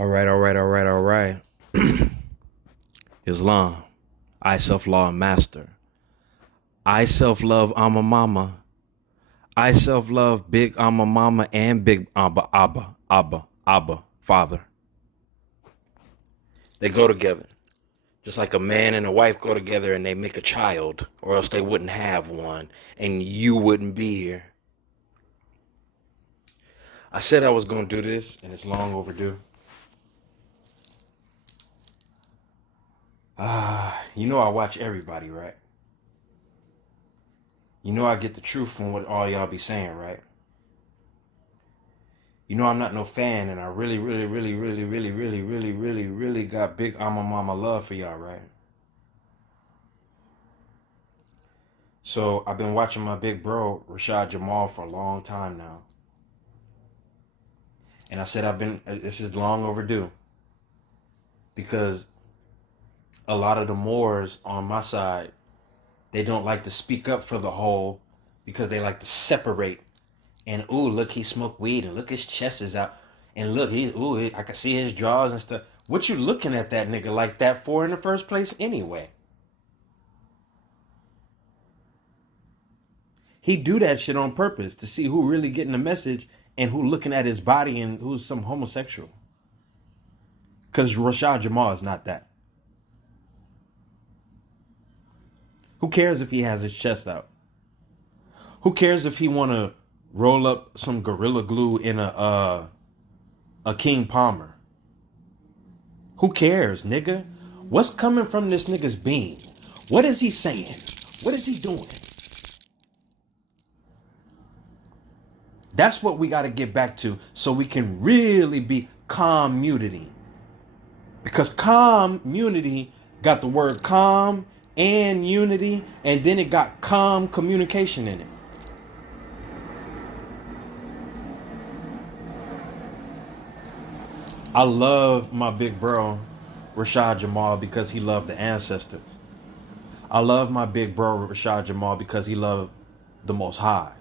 All right, all right, all right, all right. Islam. I self-law master. I self-love Amma Mama. I self-love Big Amma Mama and Big Abba, Father. They go together. Just like a man and a wife go together and they make a child, or else they wouldn't have one, and you wouldn't be here. I said I was going to do this, and it's long overdue. You know I watch everybody, right? You know I get the truth from what all y'all be saying, right? You know I'm not no fan, and I really got big Amma Mama love for y'all, right? So I've been watching my big bro, Rashaad Jamal, for a long time now. And I said this is long overdue. Because a lot of the Moors on my side, they don't like to speak up for the whole because they like to separate. And ooh, look, he smoked weed, and look, his chest is out. And look, I can see his jaws and stuff. What you looking at that nigga like that for in the first place anyway? He do that shit on purpose to see who really getting the message and who looking at his body and who's some homosexual. Because Rashaad Jamal is not that. Who cares if he has his chest out? Who cares if he want to roll up some Gorilla Glue in a King Palmer? Who cares, nigga? What's coming from this nigga's being? What is he saying? What is he doing? That's what we got to get back to so we can really be community. Because community got the word calm and unity, and then it got calm communication in it. I love my big bro, Rashaad Jamal, because he loved the ancestors. I love my big bro, Rashaad Jamal, because he loved the Most Highs.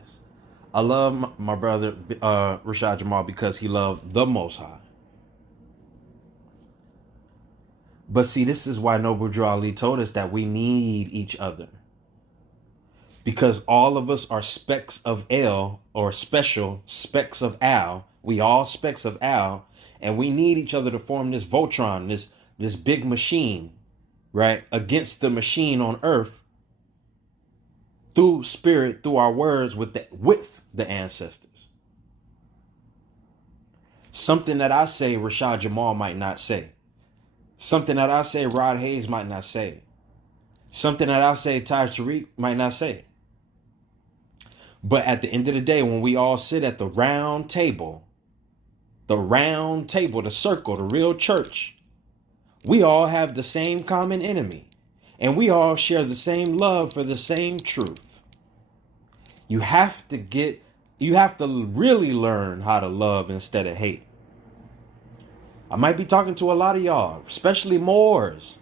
I love my brother, Rashaad Jamal, because he loved the Most High. But see, this is why Noble Drew Ali told us that we need each other. Because all of us are specks of L, or special specks of Al. We all specks of Al. And we need each other to form this Voltron, this big machine, right? Against the machine on earth. Through spirit, through our words, with the ancestors. Something that I say Rashaad Jamal might not say. Something that I say Rod Hayes might not say. Something that I say Ty Tariq might not say. But at the end of the day, when we all sit at the round table, the circle, the real church, we all have the same common enemy. And we all share the same love for the same truth. You have to really learn how to love instead of hate. I might be talking to a lot of y'all, especially Moors.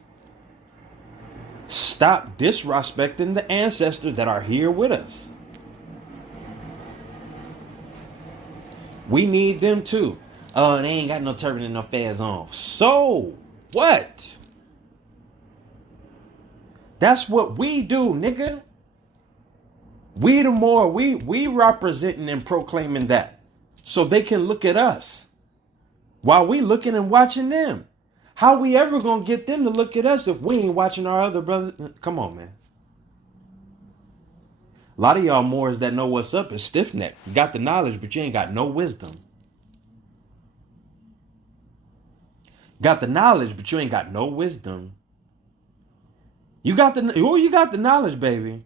Stop disrespecting the ancestors that are here with us. We need them too. Oh, they ain't got no turban and no fez on. So what? That's what we do, nigga. We the Moor, we representing and proclaiming that. So they can look at us. While we looking and watching them. How we ever gonna get them to look at us if we ain't watching our other brothers? Come on, man. A lot of y'all Moors that know what's up is stiff-necked. You got the knowledge, but you ain't got no wisdom. Got the knowledge, but you ain't got no wisdom. You got the knowledge, baby.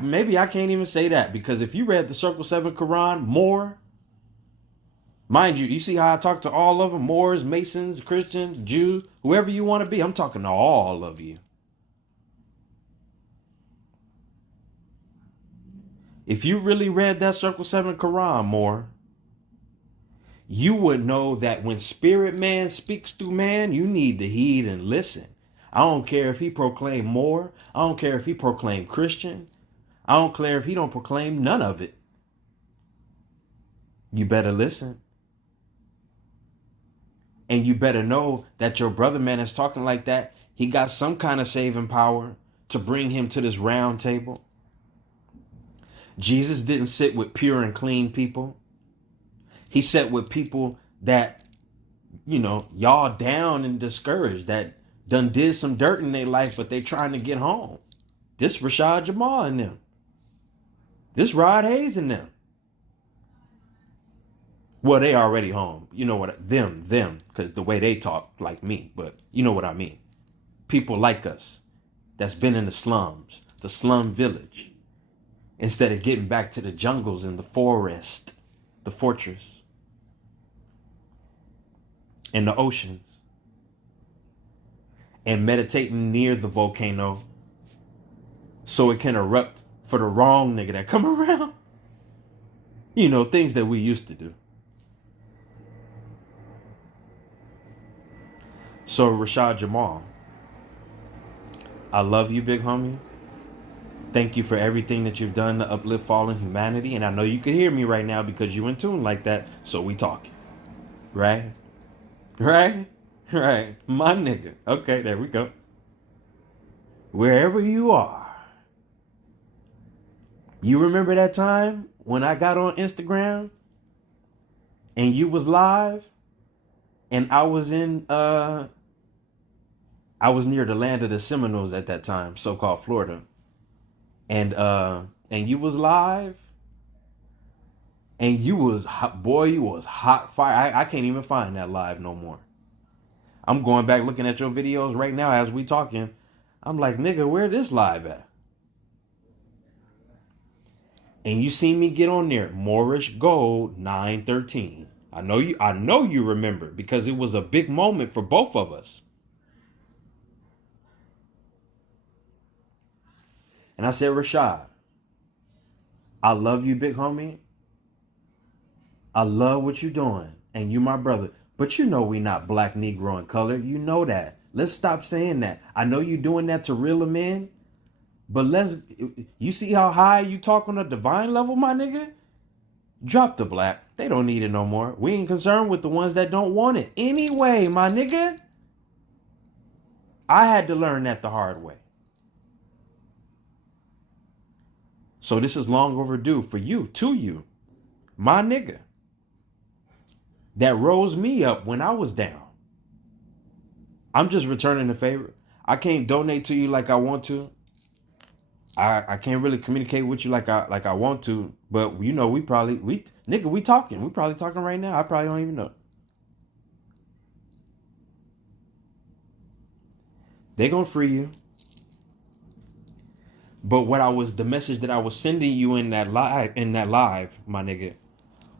Maybe I can't even say that, because if you read the Circle 7 Quran more, mind you see how I talk to all of them, Moors, Masons, Christians, Jews, whoever you want to be. I'm talking to all of you. If you really read that Circle 7 Quran more, you would know that when spirit man speaks through man, you need to heed and listen. I don't care if he proclaim Moor. I don't care if he proclaim Christian. I don't care if he don't proclaim none of it. You better listen. And you better know that your brother man is talking like that. He got some kind of saving power to bring him to this round table. Jesus didn't sit with pure and clean people. He sat with people that, y'all down and discouraged, that done did some dirt in their life, but they trying to get home. This Rashaad, Jamal and them. This Rod Hayes and them. Well, they already home. You know what? Them, because the way they talk like me, but you know what I mean. People like us that's been in the slums, the slum village, instead of getting back to the jungles and the forest, the fortress, and the oceans, and meditating near the volcano so it can erupt for the wrong nigga that come around. Things that we used to do. So Rashaad Jamal, I love you, big homie. Thank you for everything that you've done to uplift fallen humanity. And I know you can hear me right now because you in tune like that. So we talking. Right? My nigga. Okay, there we go. Wherever you are. You remember that time when I got on Instagram and you was live and I was near the land of the Seminoles at that time, so-called Florida. And you was live and you was hot, boy, you was hot fire. I can't even find that live no more. I'm going back looking at your videos right now as we talking. I'm like, nigga, where this live at? And you see me get on there, Moorish Gold 913. I know you remember because it was a big moment for both of us. And I said, Rashaad, I love you, big homie. I love what you're doing. And you my brother. But we not black, Negro, and color. You know that. Let's stop saying that. I know you doing that to reel them in. But you see how high you talk on a divine level, my nigga? Drop the black. They don't need it no more. We ain't concerned with the ones that don't want it. Anyway, my nigga. I had to learn that the hard way. So this is long overdue for you, to you, my nigga, that rose me up when I was down. I'm just returning the favor. I can't donate to you like I want to. I can't really communicate with you like I want to, but we talking. We probably talking right now. I probably don't even know. They gonna free you. But the message that I was sending you in that live, my nigga,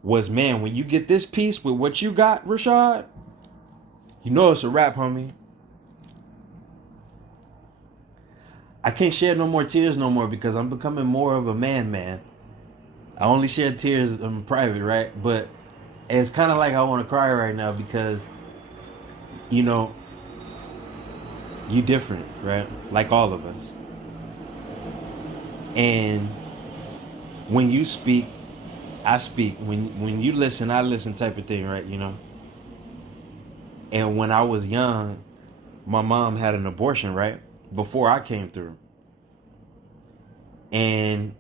was, man, when you get this piece with what you got, Rashaad, it's a wrap, homie. I can't shed no more tears no more because I'm becoming more of a man. I only shed tears in private, right? But it's kind of like I want to cry right now because, you different, right? Like all of us. And when you speak, I speak. When you listen, I listen type of thing, right? And when I was young, my mom had an abortion, right? Before I came through. And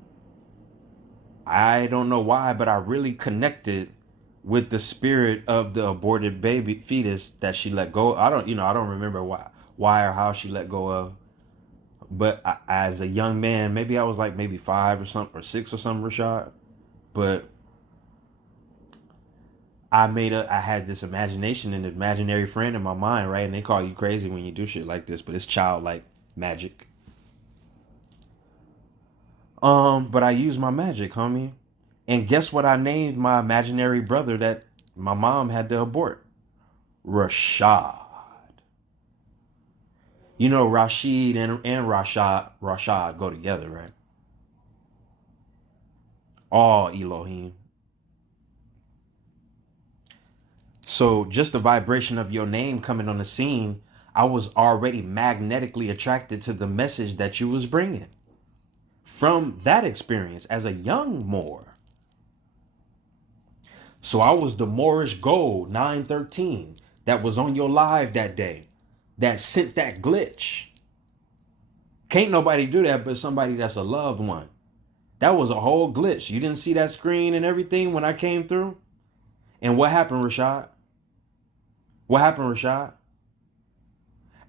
I don't know why, but I really connected with the spirit of the aborted baby fetus that she let go. I don't remember why or how she let go of. But as a young man, maybe I was like maybe 5 or something, or 6 or something, Rashaad. But I had this imagination, an imaginary friend in my mind, right? And they call you crazy when you do shit like this, but it's childlike magic. But I used my magic, homie. And guess what I named my imaginary brother that my mom had to abort? Rashaad. Rashid and Rashaad go together, right? Oh, Elohim. So just the vibration of your name coming on the scene, I was already magnetically attracted to the message that you was bringing from that experience as a young Moor. So I was the Moorish Gold 913 that was on your live that day that sent that glitch. Can't nobody do that but somebody that's a loved one. That was a whole glitch. You didn't see that screen and everything when I came through? And what happened, Rashaad? What happened, Rashaad?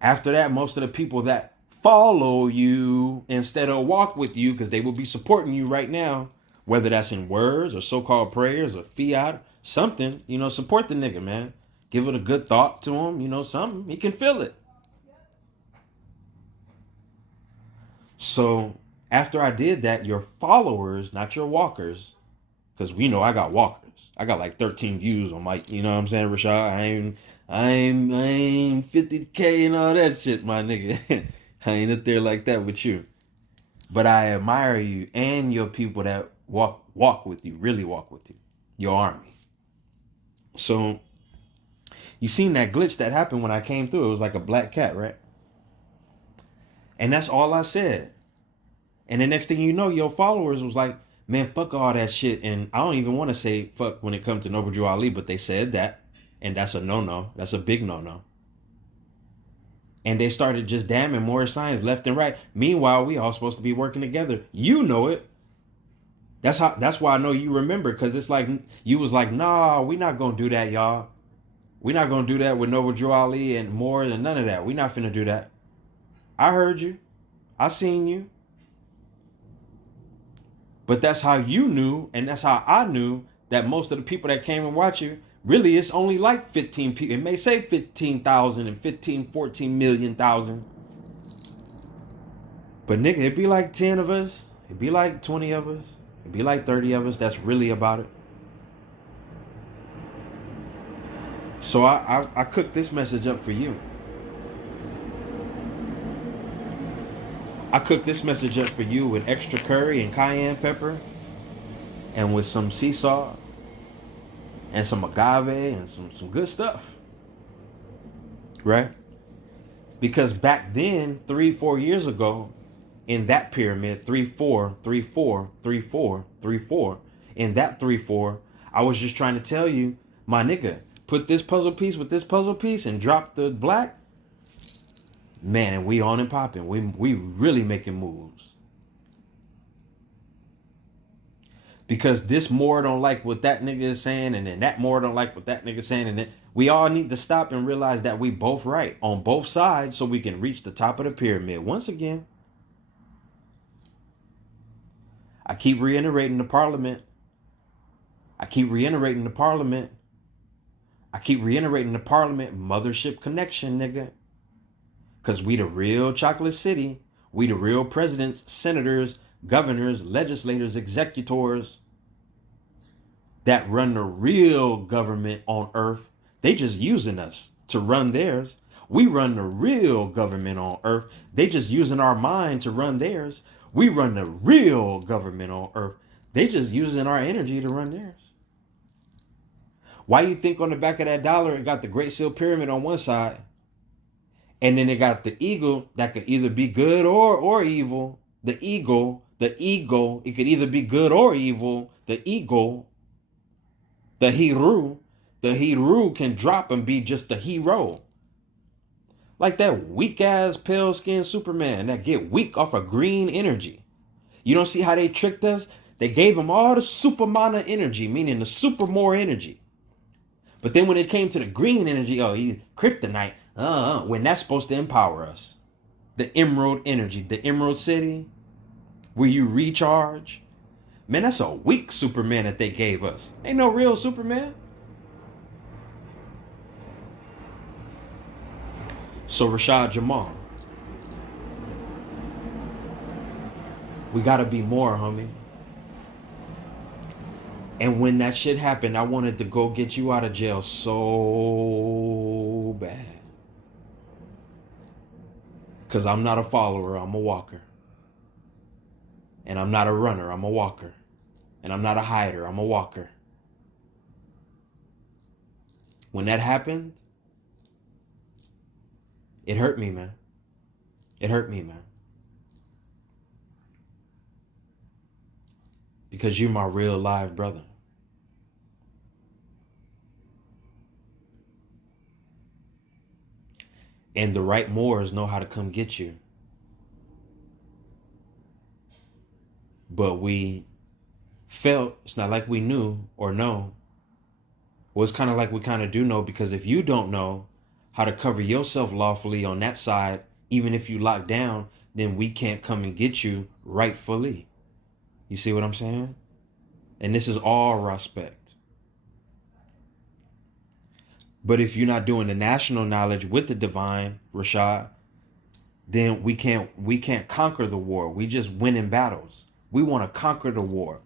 After that, most of the people that follow you instead of walk with you, because they will be supporting you right now, whether that's in words or so-called prayers or fiat, something, support the nigga, man. Give it a good thought to him, something. He can feel it. So after I did that, your followers, not your walkers, because we know I got walkers. I got like 13 views on my, you know what I'm saying, Rashaad? I ain't 50K and all that shit, my nigga. I ain't up there like that with you. But I admire you and your people that walk with you, really walk with you, your army. So you seen that glitch that happened when I came through. It was like a black cat, right? And that's all I said. And the next thing you know, your followers was like, man, fuck all that shit. And I don't even want to say fuck when it comes to Noble Drew Ali, but they said that. And that's a no-no. That's a big no-no. And they started just damning more signs left and right. Meanwhile, we all supposed to be working together. You know it. That's why I know you remember, because it's like you was like, nah, we not gonna do that, y'all. We not gonna do that with Noble Drew Ali and more than none of that. We not finna do that. I heard you. I seen you. But that's how you knew, and that's how I knew that most of the people that came and watch you, really it's only like 15 people. It may say 15,000 and 15, 14 million thousand. But nigga, it'd be like 10 of us. It'd be like 20 of us. It'd be like 30 of us that's really about it. So I cooked this message up for you. I cooked this message up for you with extra curry and cayenne pepper and with some sea salt and some agave and some good stuff. Right? Because back then, 3-4 years ago, in that pyramid, 3-4, 3-4, 3-4, 3-4, in that 3-4, I was just trying to tell you, my nigga, put this puzzle piece with this puzzle piece and drop the black. Man, and we on and popping. We really making moves. Because this more don't like what that nigga is saying, and then that more don't like what that nigga is saying, and then we all need to stop and realize that we both right on both sides so we can reach the top of the pyramid. Once again, I keep reiterating the parliament. I keep reiterating the parliament. Mothership connection, nigga. Because we the real chocolate city. We the real presidents, senators, governors, legislators, executors that run the real government on earth. They just using us to run theirs. We run the real government on earth. They just using our mind to run theirs. We run the real government on earth. They just using our energy to run theirs. Why you think on the back of that dollar it got the Great Seal Pyramid on one side, and then it got the eagle that could either be good or evil. The eagle, it could either be good or evil. The eagle, the hero can drop and be just the hero. Like that weak ass pale skinned Superman that get weak off of green energy. You don't see how they tricked us? They gave him all the super mana energy, meaning the super more energy. But then when it came to the green energy, he's kryptonite. When that's supposed to empower us. The emerald energy, the emerald city, where you recharge. Man, that's a weak Superman that they gave us. Ain't no real Superman. So Rashaad, Jamal, we gotta be more, homie. And when that shit happened, I wanted to go get you out of jail so bad. Because I'm not a follower, I'm a walker. And I'm not a runner, I'm a walker. And I'm not a hider, I'm a walker. When that happened, it hurt me, man. It hurt me, man. Because you're my real live brother. And the right Moors know how to come get you. But we felt, it's not like we knew or know. Well, it's kind of like we kind of do know, because if you don't know how to cover yourself lawfully on that side, even if you lock down, then we can't come and get you rightfully. You see what I'm saying? And this is all respect. But if you're not doing the national knowledge with the divine, Rashaad, then we can't conquer the war. We just win in battles. We want to conquer the war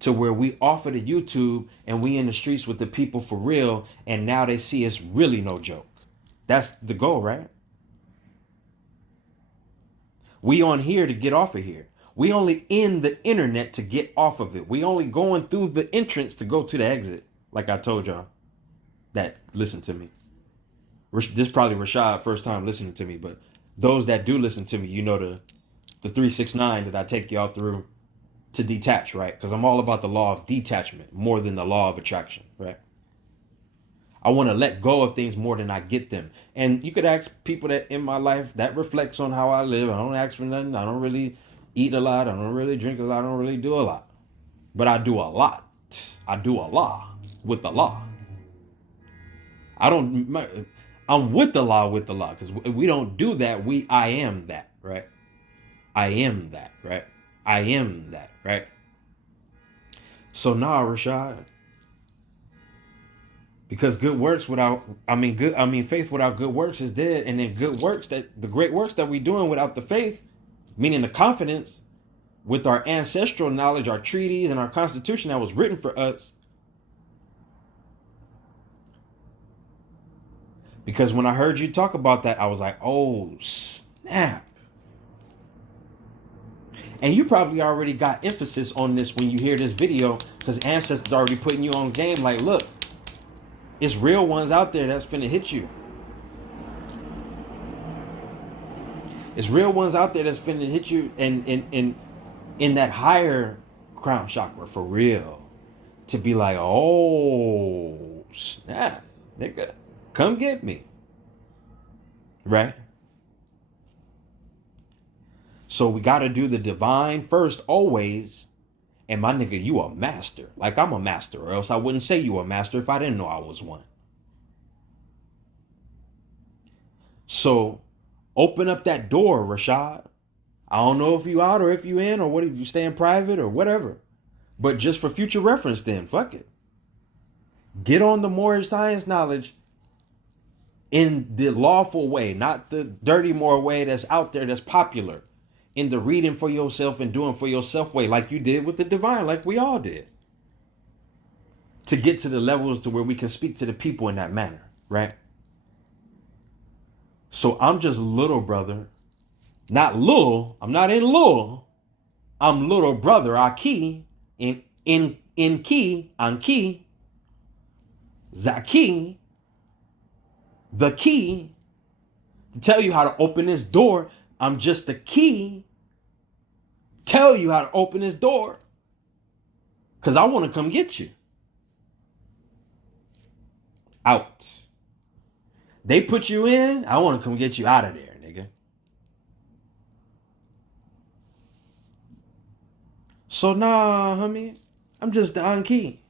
to where we offer the YouTube and we in the streets with the people for real, and now they see it's really no joke. That's the goal, right? We on here to get off of here. We only in the internet to get off of it. We only going through the entrance to go to the exit. Like I told y'all that listen to me. This is probably Rashaad first time listening to me, but those that do listen to me, you know the 369 that I take y'all through to detach, right? Because I'm all about the law of detachment more than the law of attraction, right? I want to let go of things more than I get them. And you could ask people that in my life that reflects on how I live. I don't ask for nothing. I don't really eat a lot. I don't really drink a lot. I don't really do a lot. But I do a lot. I do a law with the law. I'm with the law because we don't do that. I am that, right? I am that, right? I am that, right? So nah, Rashaad. Because faith without good works is dead. And then the great works that we doing without the faith, meaning the confidence with our ancestral knowledge, our treaties and our constitution that was written for us. Because when I heard you talk about that, I was like, oh, snap. And you probably already got emphasis on this when you hear this video, because Ancestors already putting you on game like, look, it's real ones out there that's finna hit you. It's real ones out there that's finna hit you in that higher crown chakra for real. To be like, oh, snap, nigga, come get me. Right? So we got to do the divine first always. And my nigga, you a master. Like I'm a master, or else I wouldn't say you a master if I didn't know I was one. So open up that door, Rashaad. I don't know if you out or if you in, or what, if you stay in private or whatever. But just for future reference then, fuck it. Get on the more science knowledge in the lawful way, not the dirty more way that's out there that's popular. In the reading for yourself and doing for yourself way, like you did with the divine, like we all did. To get to the levels to where we can speak to the people in that manner, right? So I'm just little brother. Not little. I'm not in little. I'm little brother. Aki. In key. On key. Zaki. The key. To tell you how to open this door. I'm just the key. Tell you how to open this door. Because I want to come get you. Out. They put you in. I want to come get you out of there, nigga. So nah, homie. I'm just the on key.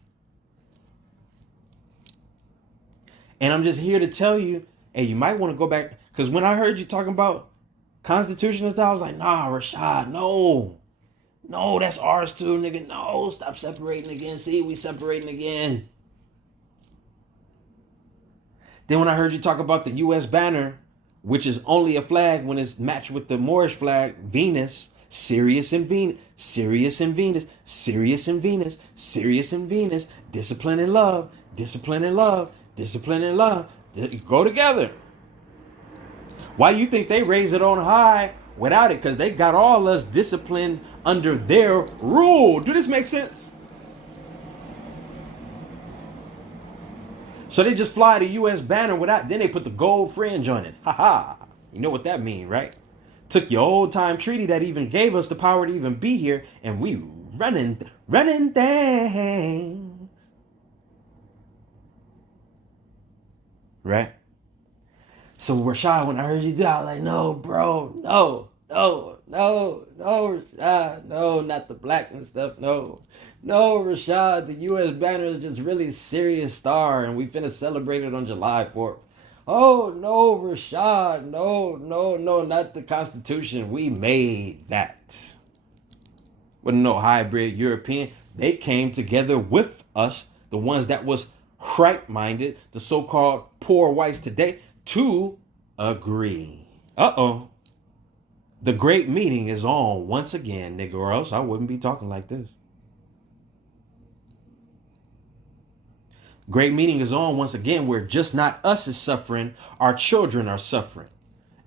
And I'm just here to tell you, hey, you might want to go back. Because when I heard you talking about Constitution and stuff, I was like, nah, Rashaad, no. No, that's ours too, nigga. No, stop separating again. See, we separating again. Then when I heard you talk about the U.S. banner, which is only a flag when it's matched with the Moorish flag, Venus, Sirius and Venus, Sirius and Venus, Sirius and Venus, Sirius and Venus, discipline and love, discipline and love, discipline and love. Go together. Why you think they raise it on high without it? Because they got all us disciplined under their rule. Do this make sense? So they just fly the U.S. banner without, then they put the gold fringe on it. Ha ha. You know what that mean, right? Took your old time treaty that even gave us the power to even be here, and we running things. Right? So Rashaad, when I heard you do, I was like, no, bro, no, Rashaad, no, not the black and stuff, no. No, Rashaad, the U.S. banner is just really serious star, and we finna celebrate it on July 4th. Oh, no, Rashaad, no, not the Constitution. We made that. With no hybrid European, they came together with us, the ones that was right-minded, the so-called poor whites today, to agree. Uh-oh. The great meeting is on once again, nigga, or else I wouldn't be talking like this. Great meeting is on once again, where just not us is suffering, our children are suffering.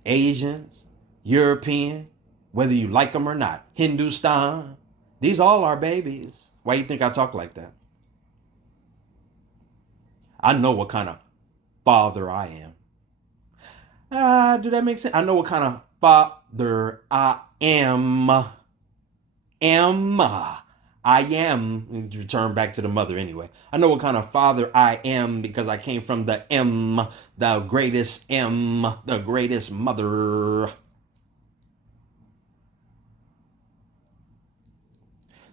Asians, European, whether you like them or not, Hindustan, these all are babies. Why you think I talk like that? I know what kind of father I am. Do that make sense? I know what kind of father I am. I am. Return back to the mother anyway. I know what kind of father I am because I came from the M, the greatest mother.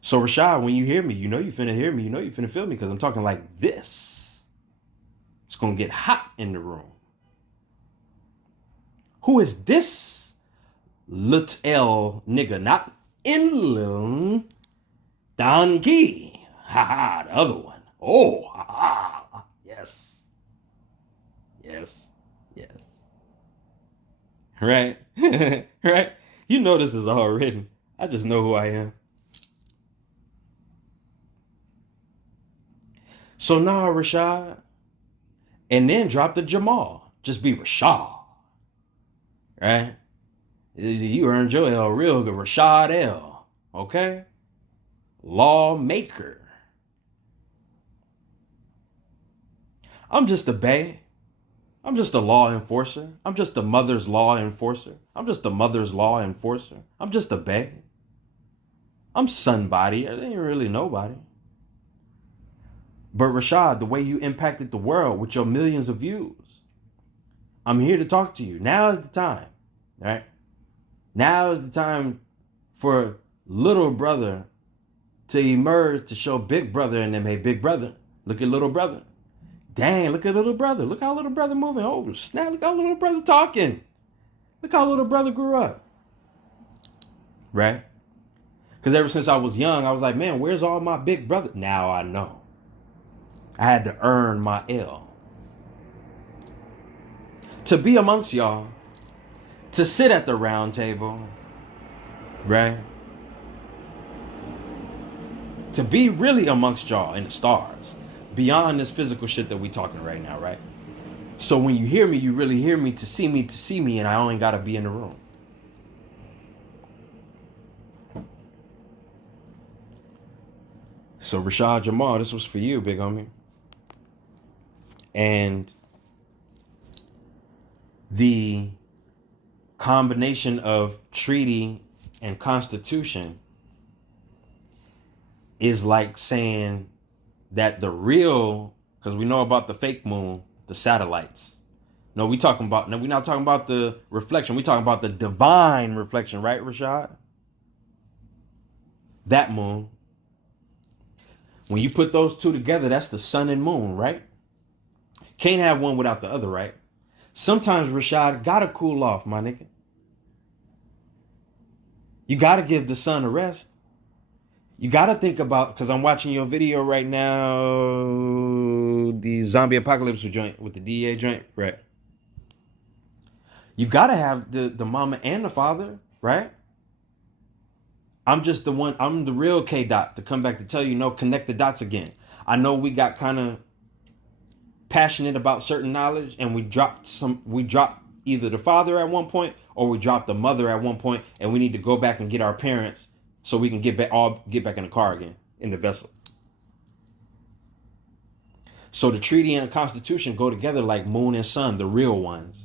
So Rashaad, when you hear me, you know you finna hear me, you know you finna feel me, because I'm talking like this. It's gonna get hot in the room. Who is this little nigga? Not in donkey. Ha ha, the other one. Oh, ha ha. Yes. Right? Right? You know this is all written. I just know who I am. So now, Rashaad, and then drop the Jamal. Just be Rashaad. Right? You earned your L real good. Rashaad L. Okay? Lawmaker. I'm just a bae. I'm just a law enforcer. I'm just a mother's law enforcer. I'm just a mother's law enforcer. I'm just a bae. I'm somebody. I ain't really nobody. But Rashaad, the way you impacted the world with your millions of views, I'm here to talk to you. Now is the time, right? Now is the time for little brother to emerge to show big brother and them, hey, big brother, look at little brother. Dang, look at little brother. Look how little brother moving. Oh, snap, look how little brother talking. Look how little brother grew up. Right? Because ever since I was young, I was like, man, where's all my big brother? Now I know. I had to earn my L. To be amongst y'all, to sit at the round table, right? To be really amongst y'all in the stars, beyond this physical shit that we talking right now, right? So when you hear me, you really hear me, to see me, and I only gotta be in the room. So Rashaad Jamal, this was for you, big homie. And the combination of treaty and constitution is like saying that the real, because we know about the fake moon, the satellites. No, we're not talking about the reflection. We're talking about the divine reflection, right, Rashaad? That moon. When you put those two together, that's the sun and moon, right? Can't have one without the other, right? Sometimes, Rashaad, gotta cool off, my nigga. You gotta give the sun a rest. You gotta think about, because I'm watching your video right now, the zombie apocalypse joint with the DEA joint, right? You gotta have the mama and the father, right? I'm just the one, I'm the real K-Dot to come back to tell you, no, connect the dots again. I know we got kind of passionate about certain knowledge, and we dropped either the father at one point or we dropped the mother at one point, and we need to go back and get our parents so we can get back in the car again, in the vessel. So the treaty and the constitution go together like moon and sun, the real ones.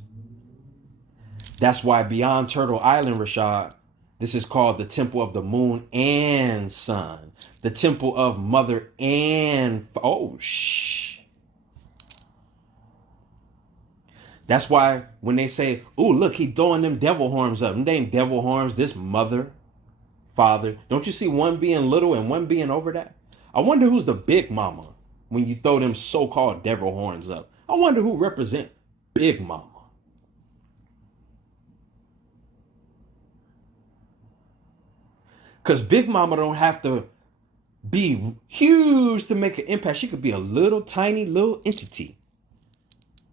That's why beyond Turtle Island, Rashaad, this is called the temple of the moon and sun, the temple of mother and That's why when they say, "Ooh, look, he throwing them devil horns up," they ain't devil horns. This mother, father, don't you see one being little and one being over that? I wonder who's the big mama when you throw them so-called devil horns up. I wonder who represent Big Mama. Because Big Mama don't have to be huge to make an impact. She could be a little tiny little entity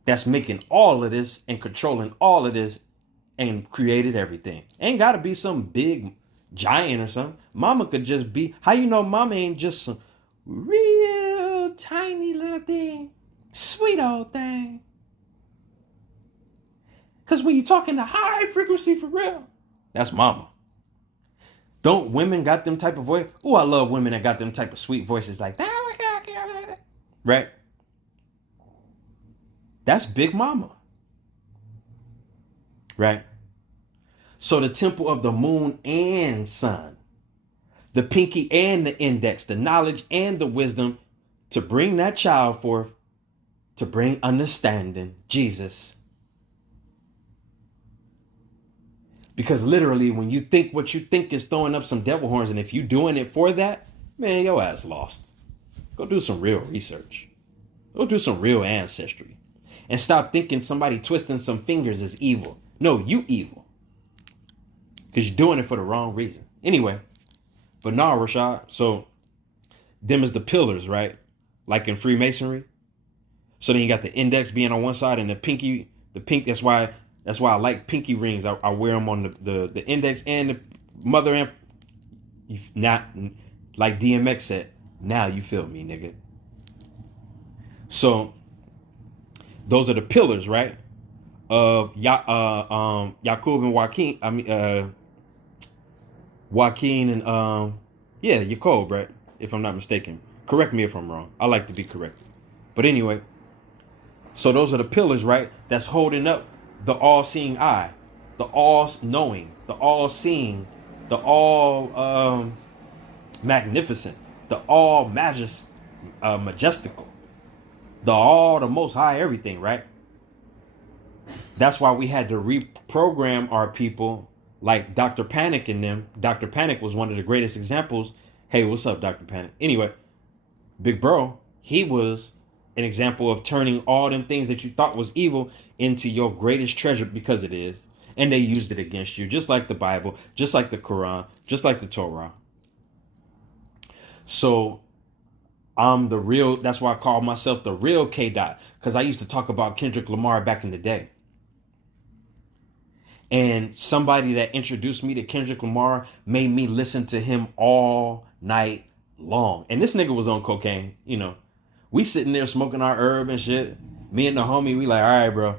that's making all of this and controlling all of this and created everything. Ain't got to be some big giant or something. Mama could just be, how you know Mama ain't just some real tiny little thing, sweet old thing? Because when you're talking to high frequency for real, that's Mama. Don't women got them type of voice? Oh, I love women that got them type of sweet voices like that. Right? That's Big Mama. Right? So the temple of the moon and sun, the pinky and the index, the knowledge and the wisdom to bring that child forth, to bring understanding, Jesus. Because literally, when you think what you think is throwing up some devil horns, and if you doing it for that, man, your ass lost. Go do some real research. Go do some real ancestry. And stop thinking somebody twisting some fingers is evil. No, you evil. Because you're doing it for the wrong reason. Anyway, but nah, Rashaad. So, them is the pillars, right? Like in Freemasonry. So then you got the index being on one side and the pink, that's why I like pinky rings. I wear them on the index and the mother and not like DMX said. Now you feel me, nigga. So those are the pillars, right? Of Yaqub and Joaquin. Joaquin and Yaqub, right? If I'm not mistaken. Correct me if I'm wrong. I like to be corrected. But anyway, so those are the pillars, right? That's holding up the all-seeing eye, the all-knowing, the all-seeing, the all-magnificent, the all-majestical, the most high everything, right? That's why we had to reprogram our people like Dr. Panic and them. Dr. Panic was one of the greatest examples. Hey, what's up, Dr. Panic? Anyway, Big Bro, he was an example of turning all them things that you thought was evil into your greatest treasure, because it is. And they used it against you, just like the Bible, just like the Quran, just like the Torah. So I'm the real, that's why I call myself the real K-Dot, because I used to talk about Kendrick Lamar back in the day. And somebody that introduced me to Kendrick Lamar made me listen to him all night long. And this nigga was on cocaine, you know. We sitting there smoking our herb and shit. Me and the homie, we like, all right, bro.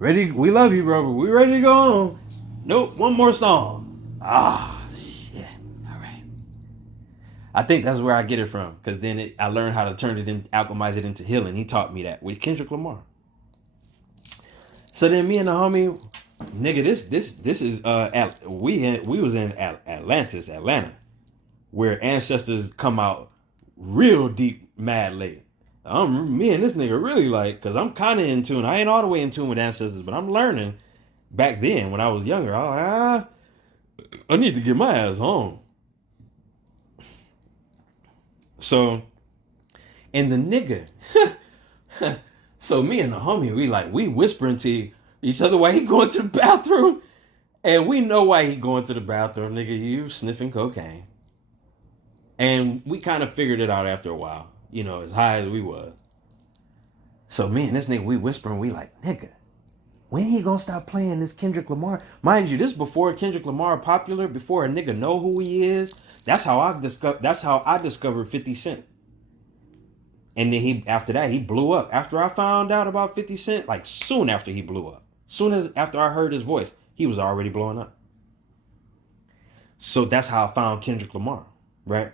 Ready? We love you, bro, but we ready to go on. Nope, one more song. Shit. All right. I think that's where I get it from. Because then I learned how to turn it in, alchemize it into healing. He taught me that with Kendrick Lamar. So then me and the homie, nigga, this is we was in Atlanta, where ancestors come out real deep, mad late. Me and this nigga really like, cause I'm kind of in tune. I ain't all the way in tune with ancestors, but I'm learning. Back then, when I was younger, I was like, I need to get my ass home. So, and the nigga, so me and the homie, we whispering to each other while he going to the bathroom, and we know why he going to the bathroom, nigga. You sniffing cocaine, and we kind of figured it out after a while. You know, as high as we was. So me and this nigga, we whispering, we like, nigga, when he gonna stop playing this Kendrick Lamar? Mind you, this before Kendrick Lamar popular, before a nigga know who he is. That's how I discovered 50 Cent. And then after that, he blew up. After I found out about 50 Cent, like soon after he blew up. Soon as after I heard his voice, he was already blowing up. So that's how I found Kendrick Lamar, right?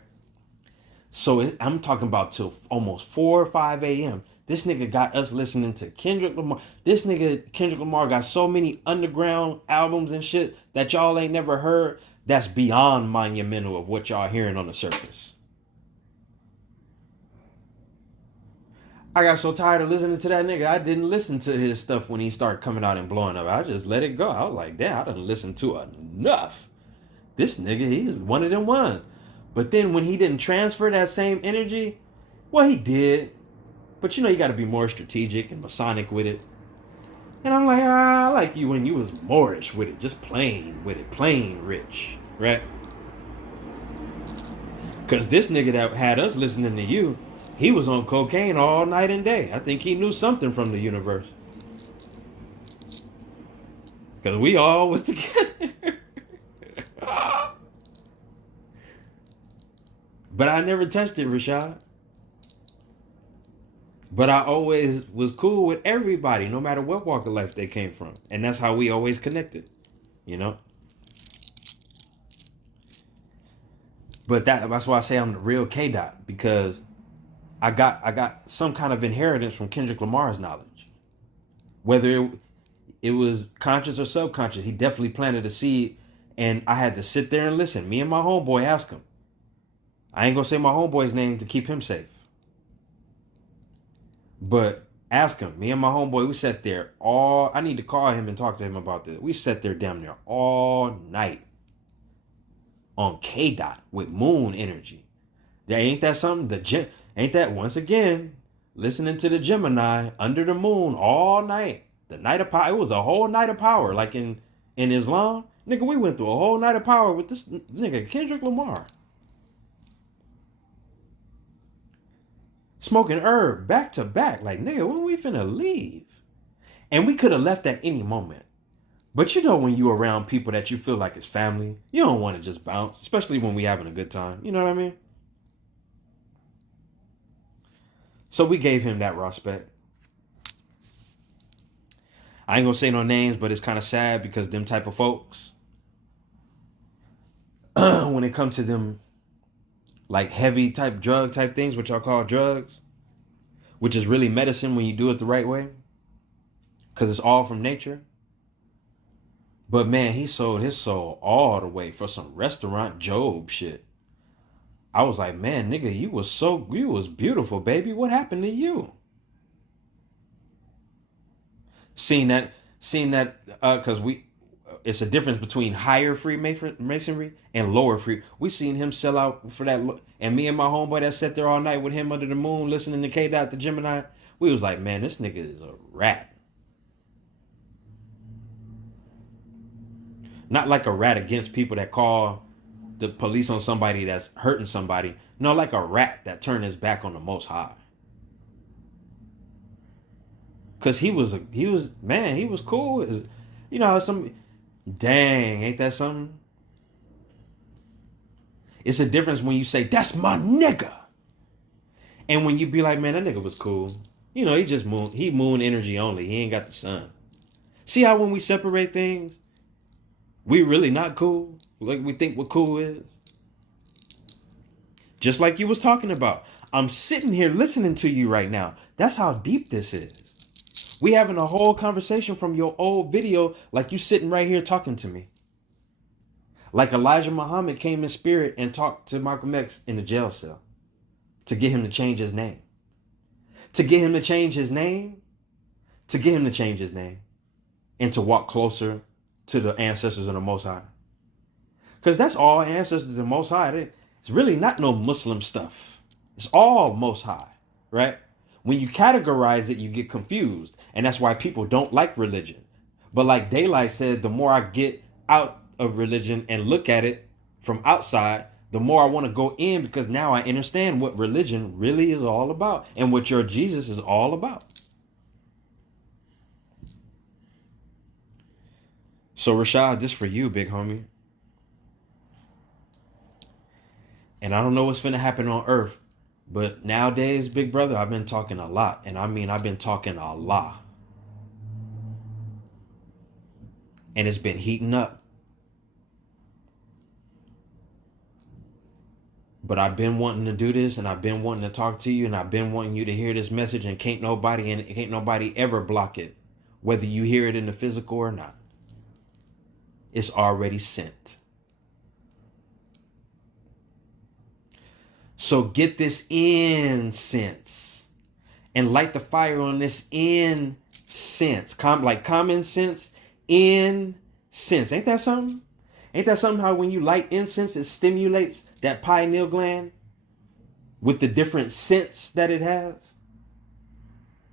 So I'm talking about till almost 4 or 5 a.m. This nigga got us listening to Kendrick Lamar. Kendrick Lamar got so many underground albums and shit that y'all ain't never heard. That's beyond monumental of what y'all hearing on the surface. I got so tired of listening to that nigga, I didn't listen to his stuff when he started coming out and blowing up. I just let it go. I was like, damn, I done listened to enough. This nigga, he's one of them ones. But then when he didn't transfer that same energy, well, he did. But you know, you got to be more strategic and Masonic with it. And I'm like, I like you when you was Moorish with it, just plain with it, plain rich, right? Because this nigga that had us listening to you, he was on cocaine all night and day. I think he knew something from the universe. Because we all was together. But I never touched it, Rashaad. But I always was cool with everybody, no matter what walk of life they came from. And that's how we always connected, you know? But that's why I say I'm the real K-Dot, because I got some kind of inheritance from Kendrick Lamar's knowledge. Whether it was conscious or subconscious, he definitely planted a seed, and I had to sit there and listen. Me and my homeboy asked him. I ain't gonna say my homeboy's name to keep him safe. But ask him. Me and my homeboy, we sat there I need to call him and talk to him about this. We sat there damn near all night on K-Dot with moon energy. Ain't that something? Ain't that, once again, listening to the Gemini under the moon all night. The night of power. It was a whole night of power. Like in Islam. Nigga, we went through a whole night of power with this nigga, Kendrick Lamar. Smoking herb back to back. Like, nigga, when we finna leave? And we could have left at any moment. But you know when you around people that you feel like is family, you don't want to just bounce. Especially when we having a good time. You know what I mean? So we gave him that respect. I ain't gonna say no names, but it's kind of sad because them type of folks, when it comes to them like heavy type drug type things, which y'all call drugs, which is really medicine when you do it the right way, because it's all from nature. But man, he sold his soul all the way for some restaurant Job shit. I was like, man, nigga, you was beautiful, baby. What happened to you? Seeing that, because it's a difference between higher Freemasonry and lower free. We seen him sell out for that, and me and my homeboy that sat there all night with him under the moon listening to K-Dot the Gemini, we was like, man, this nigga is a rat. Not like a rat against people that call the police on somebody that's hurting somebody. No, like a rat that turned his back on the Most High. Cause he was cool. You know, dang, ain't that something? It's a difference when you say, that's my nigga. And when you be like, man, that nigga was cool. You know, he moon energy only. He ain't got the sun. See how when we separate things, we really not cool? Like we think what cool is? Just like you was talking about. I'm sitting here listening to you right now. That's how deep this is. We having a whole conversation from your old video, like you sitting right here talking to me. Like Elijah Muhammad came in spirit and talked to Malcolm X in the jail cell to get him to change his name. To get him to change his name. To get him to change his name. And to walk closer to the ancestors of the Most High. Because that's all ancestors of the Most High. It's really not no Muslim stuff. It's all Most High, right? When you categorize it, you get confused. And that's why people don't like religion. But like Daylight said, the more I get out of religion and look at it from outside, the more I want to go in, because now I understand what religion really is all about and what your Jesus is all about. So Rashaad, this for you, big homie. And I don't know what's finna happen on earth, but nowadays, big brother, I've been talking a lot. And I mean, I've been talking a lot. And it's been heating up. But I've been wanting to do this, and I've been wanting to talk to you, and I've been wanting you to hear this message, and can't nobody ever block it, whether you hear it in the physical or not. It's already sent. So get this incense and light the fire on this incense. Like common sense, incense. Ain't that something? Ain't that something how when you light incense, it stimulates that pineal gland with the different scents that it has?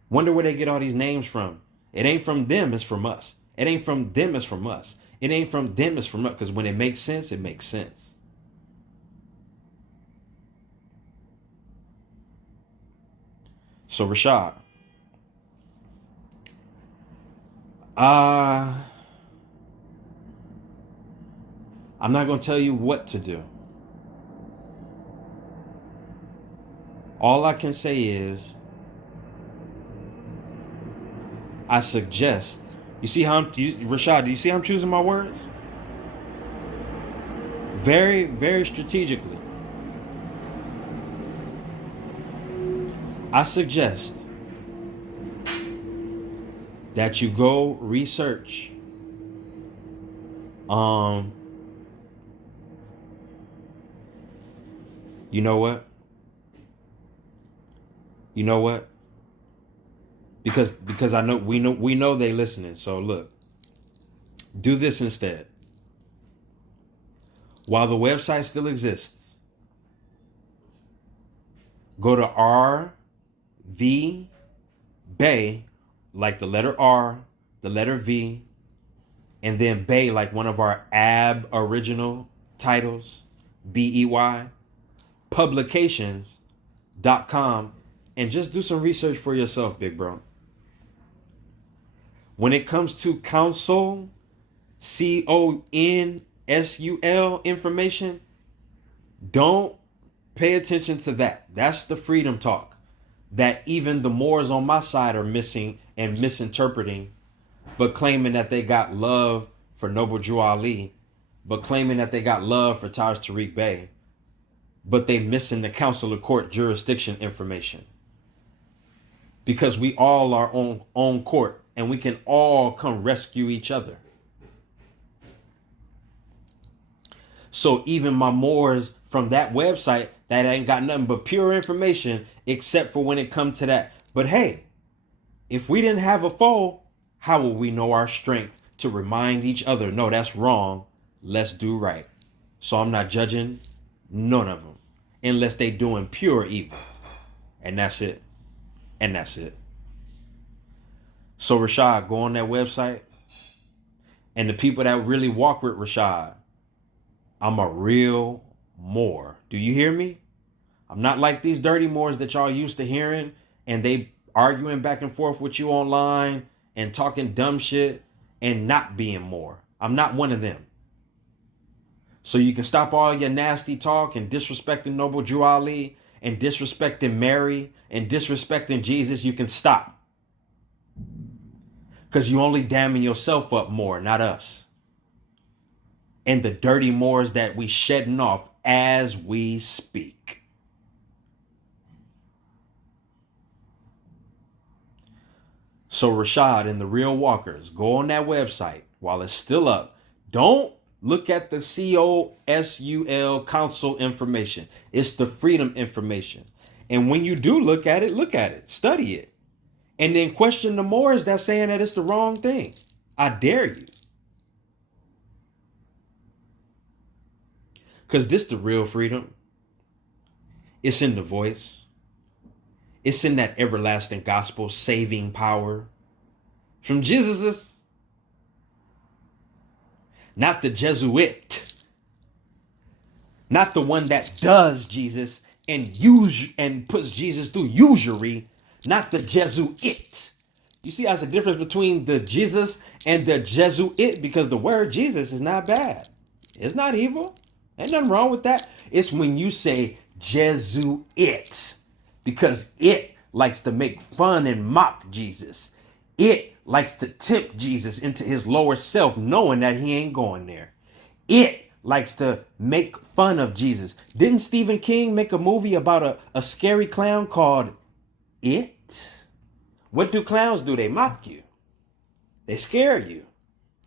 Wonder where they get all these names from. It ain't from them, it's from us. It ain't from them, it's from us. It ain't from them, it's from us. Because when it makes sense, it makes sense. So Rashaad, I'm not going to tell you what to do. All I can say is, I suggest, you see how Rashaad, do you see how I'm choosing my words? Very, very strategically. I suggest that you go research you know what? You know what? Because I know we know they listening. So look, do this instead. While the website still exists, go to RV Bay, like the letter R, the letter V, and then Bay, like one of our original titles, BEY, publications.com, and just do some research for yourself, big bro. When it comes to counsel, CONSUL information, don't pay attention to that. That's the freedom talk that even the Moors on my side are missing and misinterpreting, but claiming that they got love for Noble Drew Ali, but claiming that they got love for Taj Tariq Bey, but they missing the council of court jurisdiction information. Because we all are on court and we can all come rescue each other. So even my Moors from that website that ain't got nothing but pure information except for when it comes to that. But hey, if we didn't have a foe, how will we know our strength to remind each other, no, that's wrong, let's do right. So I'm not judging none of them unless they doing pure evil. And that's it. And that's it. So Rashaad, go on that website. And the people that really walk with Rashaad, I'm a real Moor. Do you hear me? I'm not like these dirty Moors that y'all used to hearing and they arguing back and forth with you online and talking dumb shit and not being Moor. I'm not one of them. So you can stop all your nasty talk and disrespecting Noble Drew Ali and disrespecting Mary and disrespecting Jesus. You can stop. Because you only damming yourself up more, not us. And the dirty Moors that we shedding off as we speak. So Rashaad and the Real Walkers, go on that website while it's still up. Don't look at the COSUL council information. It's the freedom information. And when you do look at it, study it. And then question the Moors that's saying that it's the wrong thing. I dare you. Because this the real freedom. It's in the voice. It's in that everlasting gospel saving power from Jesus. Not the Jesuit. Not the one that does Jesus and puts Jesus through usury. Not the Jesuit. You see, there's a difference between the Jesus and the Jesuit, because the word Jesus is not bad. It's not evil. Ain't nothing wrong with that. It's when you say Jesuit, because it likes to make fun and mock Jesus. It likes to tempt Jesus into his lower self, knowing that he ain't going there. It likes to make fun of Jesus. Didn't Stephen King make a movie about a scary clown called It? What do clowns do? They mock you. They scare you.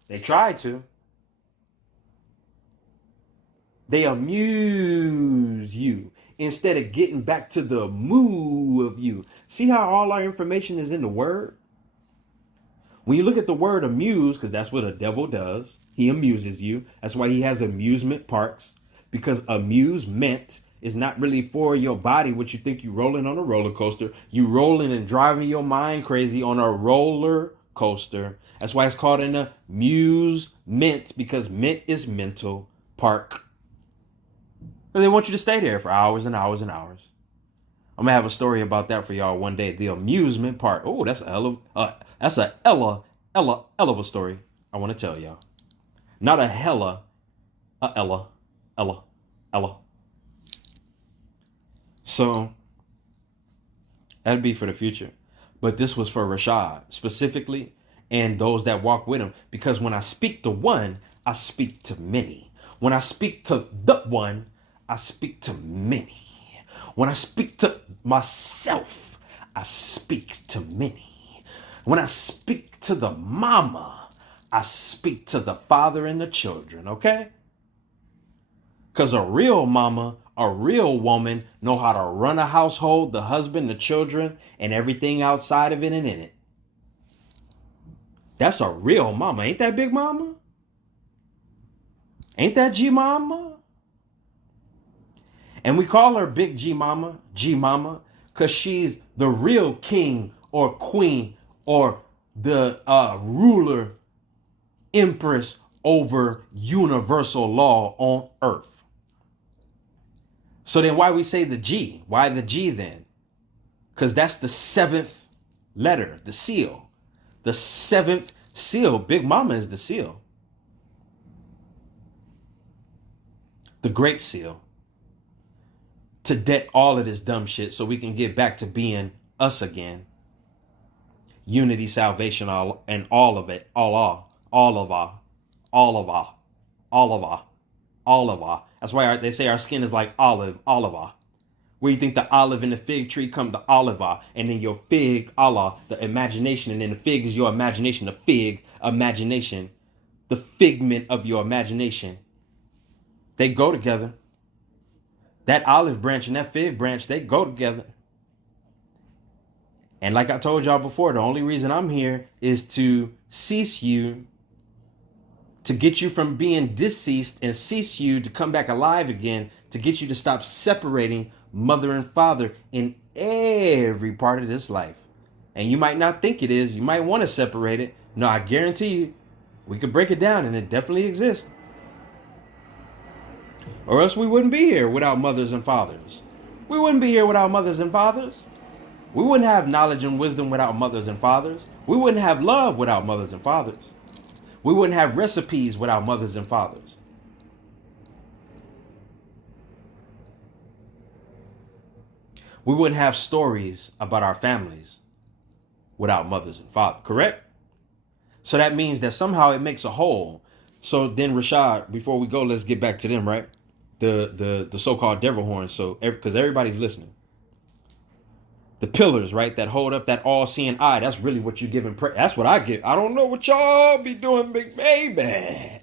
They try to. They amuse you instead of getting back to the moo of you. See how all our information is in the word? When you look at the word amuse, because that's what a devil does, he amuses you. That's why he has amusement parks, because amusement is not really for your body, what you think you rolling on a roller coaster. You rolling and driving your mind crazy on a roller coaster. That's why it's called an amusement, because mint is mental park. They want you to stay there for hours and hours and hours. I'm gonna have a story about that for y'all one day. The amusement park. Oh, that's a hella of a story I want to tell y'all. Not a hella, a Ella. So that'd be for the future. But this was for Rashaad specifically and those that walk with him. Because when I speak to one, I speak to many. When I speak to the one, I speak to many. When I speak to myself, I speak to many. When I speak to the mama, I speak to the father and the children, okay? Because a real mama, a real woman know how to run a household, the husband, the children, and everything outside of it and in it. That's a real mama. Ain't that Big Mama? Ain't that G Mama? And we call her Big G Mama, because she's the real king or queen or the ruler, empress over universal law on earth. So then why we say the G? Why the G then? Because that's the seventh letter, the seal. The seventh seal. Big Mama is the seal. The great seal. To debt all of this dumb shit so we can get back to being us again. Unity, salvation, and all of it. All of our. That's why they say our skin is like olive. Where you think the olive and the fig tree come to olive, and then your fig, Allah, the imagination, and then the fig is your imagination, the fig, imagination, the figment of your imagination. They go together. That olive branch and that fig branch, they go together. And like I told y'all before, the only reason I'm here is to cease you, to get you from being deceased and cease you to come back alive again, to get you to stop separating mother and father in every part of this life. And you might not think it is. You might want to separate it. No, I guarantee you, we could break it down and it definitely exists. Or else we wouldn't be here without mothers and fathers. We wouldn't be here without mothers and fathers. We wouldn't have knowledge and wisdom without mothers and fathers. We wouldn't have love without mothers and fathers. We wouldn't have recipes without mothers and fathers. We wouldn't have stories about our families without mothers and fathers, correct? So that means that somehow it makes a whole. So then Rashaad, before we go, let's get back to them, right? The so-called devil horns, so because everybody's listening. The pillars, right, that hold up that all-seeing eye, that's really what you're giving prayer. That's what I give. I don't know what y'all be doing, big baby.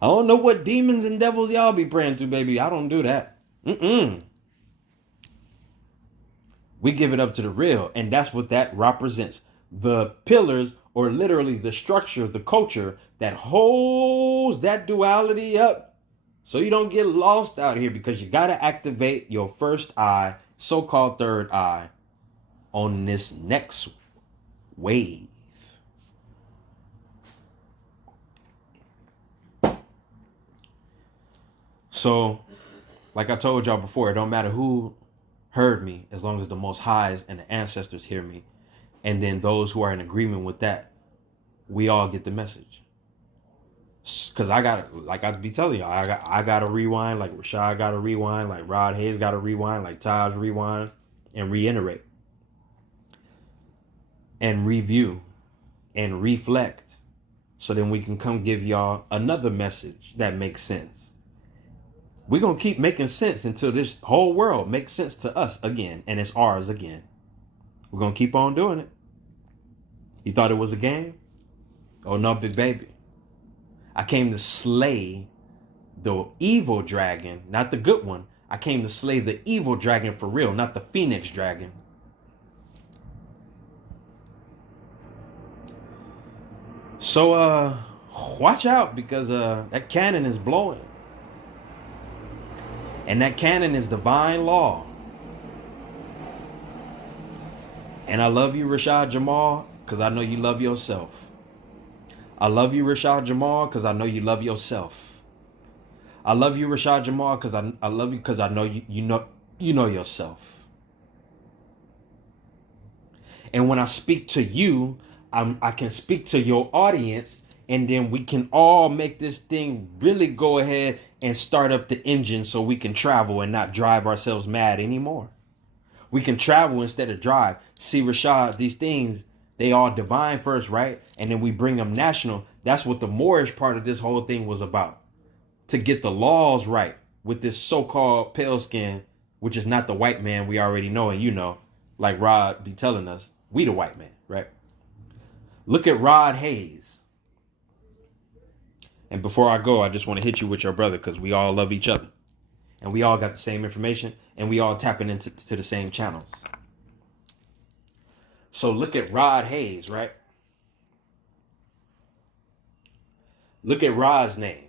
I don't know what demons and devils y'all be praying to, baby. I don't do that. We give it up to the real, and that's what that represents. The pillars, or literally the structure, the culture that holds that duality up. So you don't get lost out here, because you got to activate your first eye, so-called third eye, on this next wave. So, like I told y'all before, it don't matter who heard me, as long as the Most Highs and the ancestors hear me. And then those who are in agreement with that, we all get the message. Because I got, like I be telling y'all, I got to rewind, like Rashaad got to rewind, like Rod Hayes got to rewind, like Taj rewind, and reiterate, and review, and reflect, so then we can come give y'all another message that makes sense. We're going to keep making sense until this whole world makes sense to us again, and it's ours again. We're going to keep on doing it. You thought it was a game? Oh no, big baby. I came to slay the evil dragon, not the good one. I came to slay the evil dragon for real, not the phoenix dragon. So watch out, because that cannon is blowing. And that cannon is divine law. And I love you, Rashaad Jamal, because I know you love yourself. I love you, Rashaad Jamal, because I know you love yourself. I love you, Rashaad Jamal, because I love you because I know you know yourself. And when I speak to you, I can speak to your audience, and then we can all make this thing really go ahead and start up the engine so we can travel and not drive ourselves mad anymore. We can travel instead of drive. See, Rashaad, these things, they all divine first, right? And then we bring them national. That's what the Moorish part of this whole thing was about. To get the laws right with this so-called pale skin, which is not the white man we already know and you know, like Rod be telling us, we the white man, right? Look at Rod Hayes. And before I go, I just want to hit you with your brother, because we all love each other. And we all got the same information, and we all tapping into the same channels. So look at Rod Hayes, right? Look at Rod's name.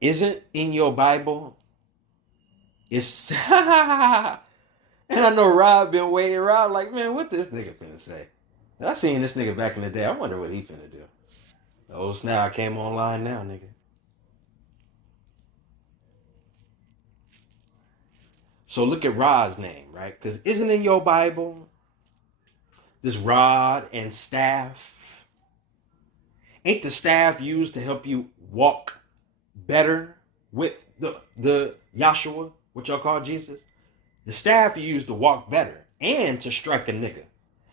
Isn't in your Bible? It's and I know Rod been waiting around like, man, what this nigga finna say? I seen this nigga back in the day. I wonder what he finna do. Oh snap, I came online now, nigga. So look at Rod's name, right? Because isn't in your Bible this rod and staff? Ain't the staff used to help you walk better with the Yahshua, what y'all call Jesus? The staff you use to walk better and to strike a nigga.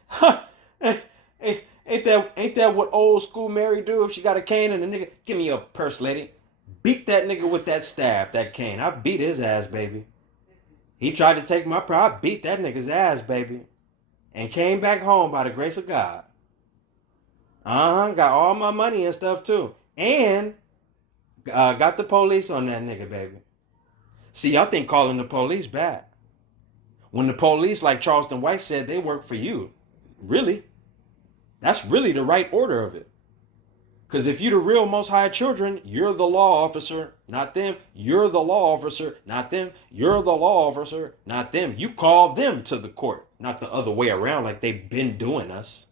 Huh? Ain't that what old school Mary do if she got a cane and a nigga? Give me your purse, lady. Beat that nigga with that staff, that cane. I beat his ass, baby. He tried to take my pride. I beat that nigga's ass, baby. And came back home by the grace of God. Got all my money and stuff too. And got the police on that nigga, baby. See, y'all think calling the police bad. When the police, like Charleston White said, they work for you. Really? That's really the right order of it. Because if you're the real Most High children, you're the law officer, not them. You're the law officer, not them. You're the law officer, not them. You call them to the court, not the other way around like they've been doing us.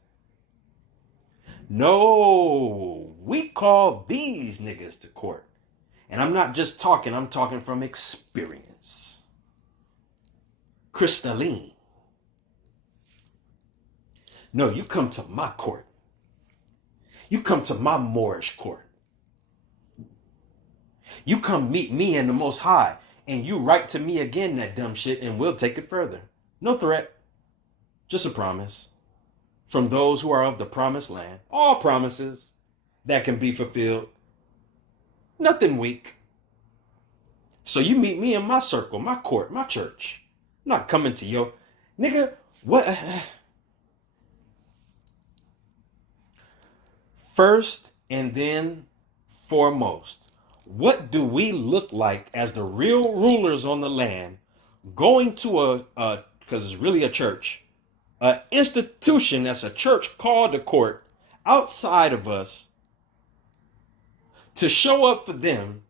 No, we call these niggas to court. And I'm not just talking, I'm talking from experience. Crystalline. No, you come to my court. You come to my Moorish court. You come meet me in the Most High, and you write to me again that dumb shit, and we'll take it further. No threat, just a promise. From those who are of the promised land, all promises that can be fulfilled. Nothing weak. So you meet me in my circle, my court, my church. I'm not coming to your nigga. What? First and then foremost, what do we look like as the real rulers on the land, going to because it's really a church, an institution that's a church called the court outside of us, to show up for them,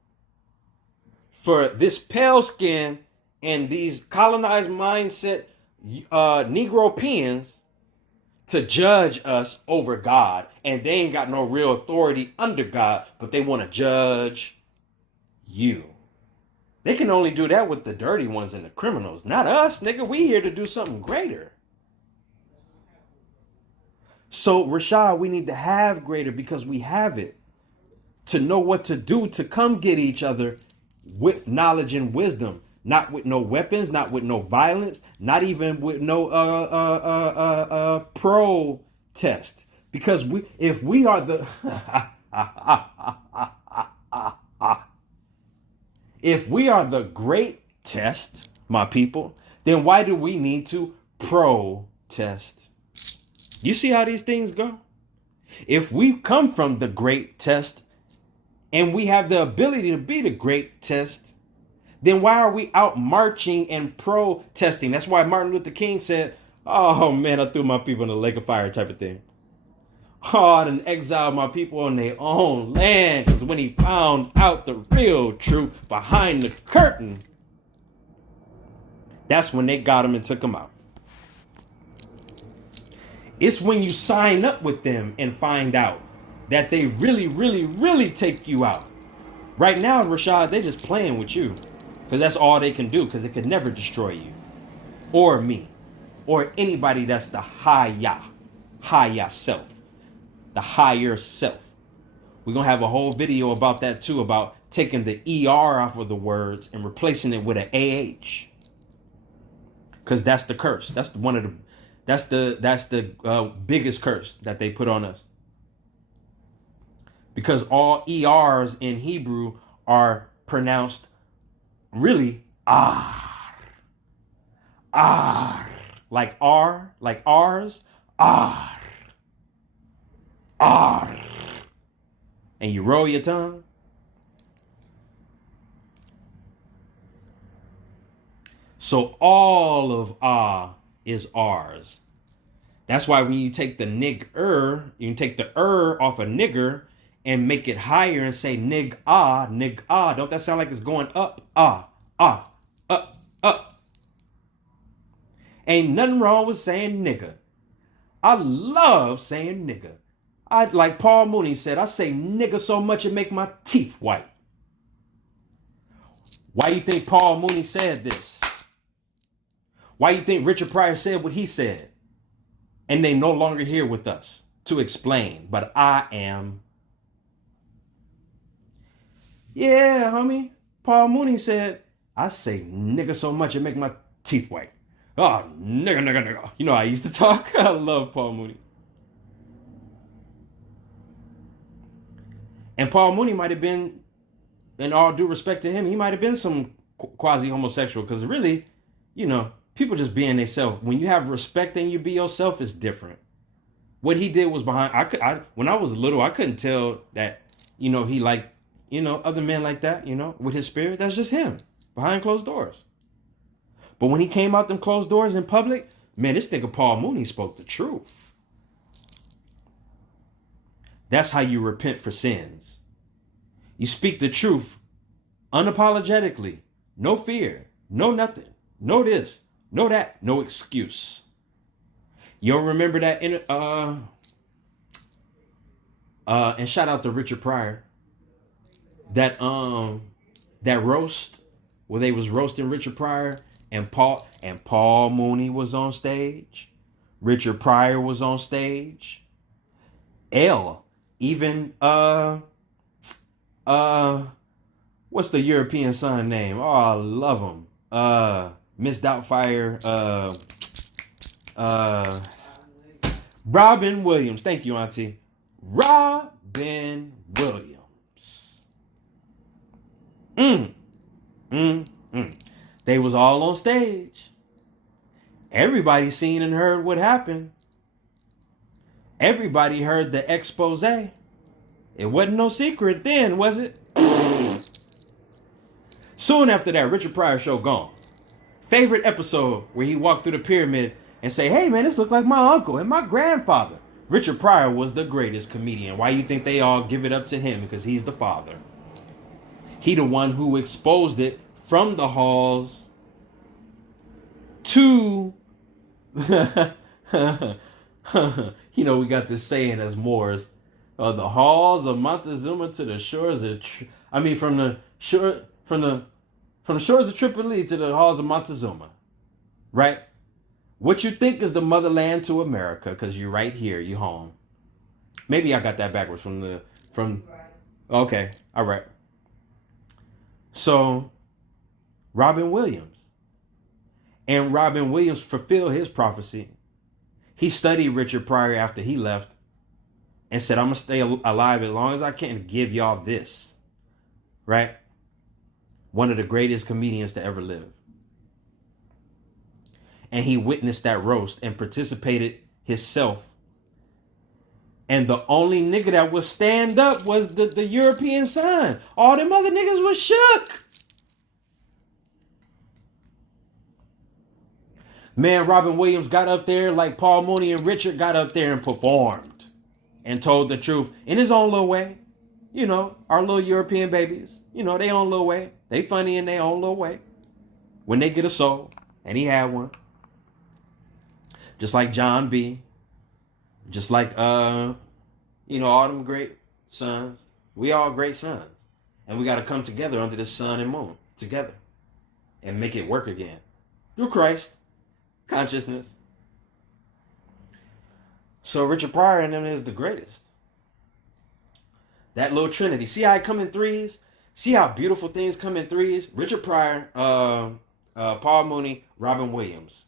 for this pale skin and these colonized mindset Negropeans to judge us over God. And they ain't got no real authority under God, but they want to judge you. They can only do that with the dirty ones and the criminals, not us, nigga. We here to do something greater. So, Rashaad, we need to have greater because we have it. To know what to do to come get each other with knowledge and wisdom. Not with no weapons, not with no violence, not even with no protest. Because if we are the if we are the great test, my people, then why do we need to protest? You see how these things go? If we come from the great test, and we have the ability to be the great test, then why are we out marching and protesting? That's why Martin Luther King said, oh man, I threw my people in the lake of fire type of thing. Oh, and exiled my people on their own land. Because when he found out the real truth behind the curtain, that's when they got him and took him out. It's when you sign up with them and find out that they really, really, really take you out. Right now, Rashaad, they just playing with you. Because that's all they can do. Because they could never destroy you. Or me. Or anybody that's the higher self. The higher self. We're going to have a whole video about that too. About taking the ER off of the words and replacing it with an AH. Because that's the curse. That's one of the... That's the biggest curse that they put on us. Because all ERs in Hebrew are pronounced really R. R. Like R, like R's. R. R. And you roll your tongue. So all of Ah is R's. That's why when you take the nigger, you can take the off a nigger and make it higher and say nig ah. Don't that sound like it's going up? Up. Ain't nothing wrong with saying nigger. I love saying nigger. Like Paul Mooney said, I say nigger so much it make my teeth white. Why you think Paul Mooney said this? Why you think Richard Pryor said what he said? And they no longer here with us to explain. But I am. Yeah, homie. Paul Mooney said, I say nigga so much it make my teeth white. Oh, nigga. You know I used to talk. I love Paul Mooney. And Paul Mooney might have been, in all due respect to him, he might have been some quasi-homosexual. Because really, you know, people just being themselves. When you have respect and you be yourself, it's different. What he did was behind. When I was little, I couldn't tell that, you know, he liked, you know, other men like that, you know, with his spirit. That's just him behind closed doors. But when he came out them closed doors in public, man, this nigga Paul Mooney spoke the truth. That's how you repent for sins. You speak the truth unapologetically. No fear. No nothing. No this. No that. No excuse. You'll remember that and shout out to Richard Pryor. That roast where they was roasting Richard Pryor and Paul Mooney was on stage. Richard Pryor was on stage. Even what's the European son name? Oh, I love him. Miss Doubtfire, Robin Williams. Thank you, Auntie. Robin Williams. They was all on stage. Everybody seen and heard what happened. Everybody heard the expose. It wasn't no secret then, was it? Soon after that, Richard Pryor show gone. Favorite episode where he walked through the pyramid and say, hey man, this look like my uncle and my grandfather. Richard Pryor was the greatest comedian. Why you think they all give it up to him? Because he's the father. He the one who exposed it from the halls to... You know, we got this saying as Moors. The halls of Montezuma to the shores of... from the shores of Tripoli to the halls of Montezuma. Right? What you think is the motherland to America, because you're right here, you home. Maybe I got that backwards Okay, all right. So, Robin Williams. And Robin Williams fulfilled his prophecy. He studied Richard Pryor after he left and said, I'm going to stay alive as long as I can to give y'all this. Right? One of the greatest comedians to ever live. And he witnessed that roast and participated himself And the only nigga that would stand up was the European son. All them other niggas was shook. Man, Robin Williams got up there like Paul Mooney and Richard got up there and performed and told the truth in his own little way. You know, our little European babies, you know, they own little way. They funny in their own little way. When they get a soul, and he had one. Just like John B. Just like, you know, all them great sons. We all great sons. And we got to come together under the sun and moon together and make it work again. Through Christ. Consciousness. So Richard Pryor and them is the greatest. That little trinity. See how it come in threes? See how beautiful things come in threes? Richard Pryor, Paul Mooney, Robin Williams.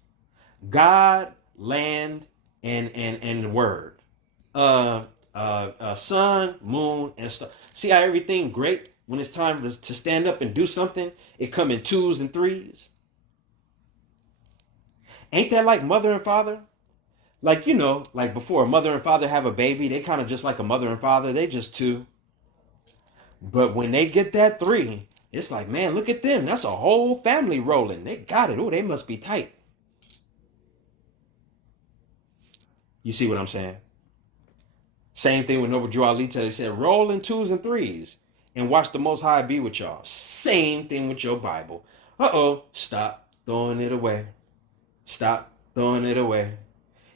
God, land, and the word. Sun, moon, and stuff. See how everything great when it's time to stand up and do something, it come in twos and threes. Ain't that like mother and father? Like, you know, like before a mother and father have a baby, they kind of just like a mother and father. They just two. But when they get that three, it's like, man, look at them. That's a whole family rolling. They got it. Oh, they must be tight. You see what I'm saying? Same thing with Noble Drew Ali. He said, roll in twos and threes and watch the Most High be with y'all. Same thing with your Bible. Uh-oh. Stop throwing it away. Stop throwing it away.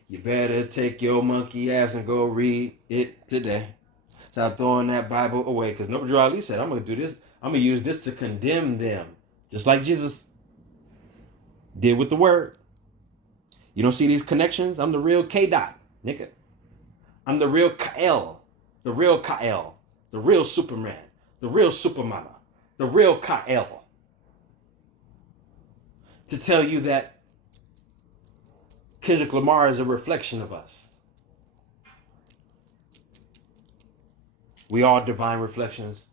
You better take your monkey ass and go read it today. Stop throwing that Bible away. Because Noble Drew Ali said, I'm going to do this. I'm going to use this to condemn them. Just like Jesus did with the word. You don't see these connections? I'm the real K-Dot, nigga. I'm the real Kyle. The real Kyle. The real Superman. The real Supermama. The real Kyle. To tell you that Kendrick Lamar is a reflection of us. We all divine reflections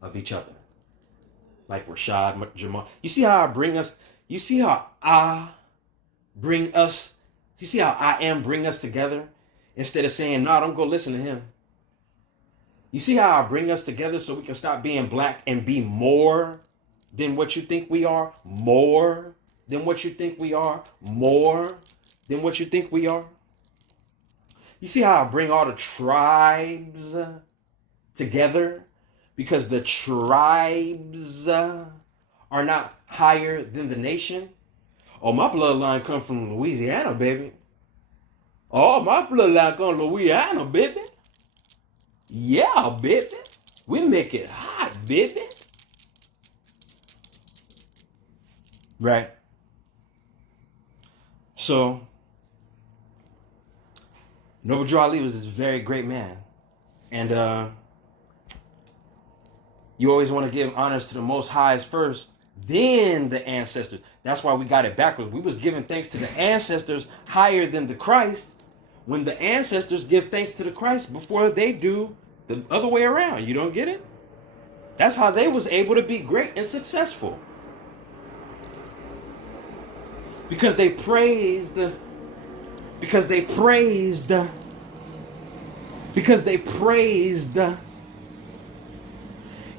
of each other. Like Rashaad, Jamal. You see how I bring us, you see how I bring us, you see how I am bring us together? Instead of saying, no, don't go listen to him. You see how I bring us together so we can stop being black and be more than what you think we are? More than what you think we are? More than what you think we are? You see how I bring all the tribes together? Because the tribes are not higher than the nation. Oh, my bloodline come from Louisiana, baby. Oh, my bloodline come from Louisiana, baby. Yeah, baby. We make it hot, baby. Right. So, Noble Drew Ali was this very great man. And you always want to give honors to the Most Highs first, then the ancestors. That's why we got it backwards. We was giving thanks to the ancestors higher than the Christ, when the ancestors give thanks to the Christ before they do the other way around. You don't get it? That's how they was able to be great and successful. Because they praised. Because they praised.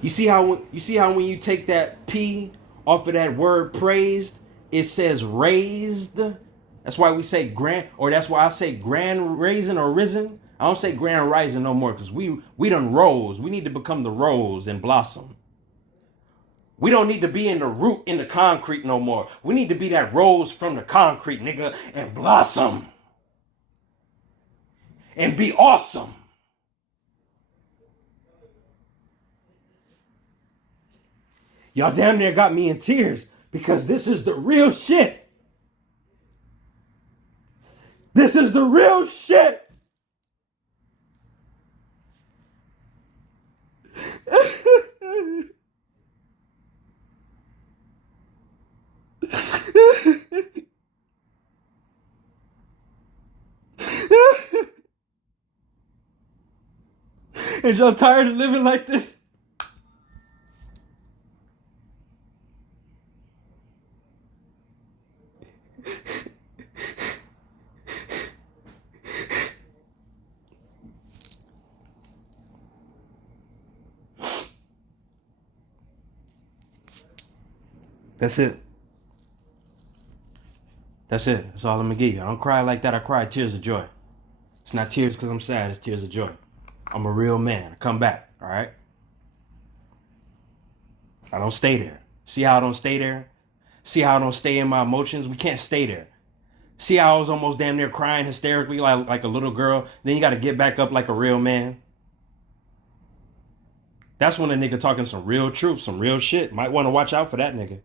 You see how when you take that P off of that word praised, it says raised. That's why we say grand, or that's why I say grand raising or risen. I don't say grand rising no more, because we done rose. We need to become the rose and blossom. We don't need to be in the root in the concrete no more. We need to be that rose from the concrete, nigga, and blossom. And be awesome. Y'all damn near got me in tears, because this is the real shit. This is the real shit. And y'all tired of living like this? That's it. That's it. That's all I'm gonna give you. I don't cry like that. I cry tears of joy. It's not tears because I'm sad. It's tears of joy. I'm a real man. I come back. All right. I don't stay there. See how I don't stay there? See how I don't stay in my emotions? We can't stay there. See how I was almost damn near crying hysterically like a little girl? Then you got to get back up like a real man. That's when a nigga talking some real truth, some real shit. Might want to watch out for that nigga.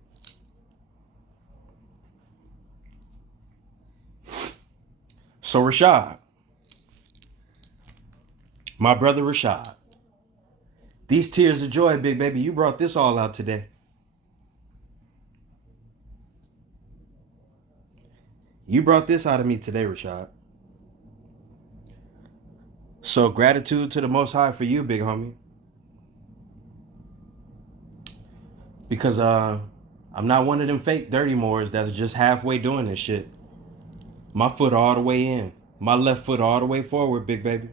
So Rashaad, my brother Rashaad, these tears of joy, big baby, you brought this all out today. You brought this out of me today, Rashaad. So gratitude to the Most High for you, big homie. Because I'm not one of them fake dirty Moors that's just halfway doing this shit. My foot all the way in. My left foot all the way forward, big baby.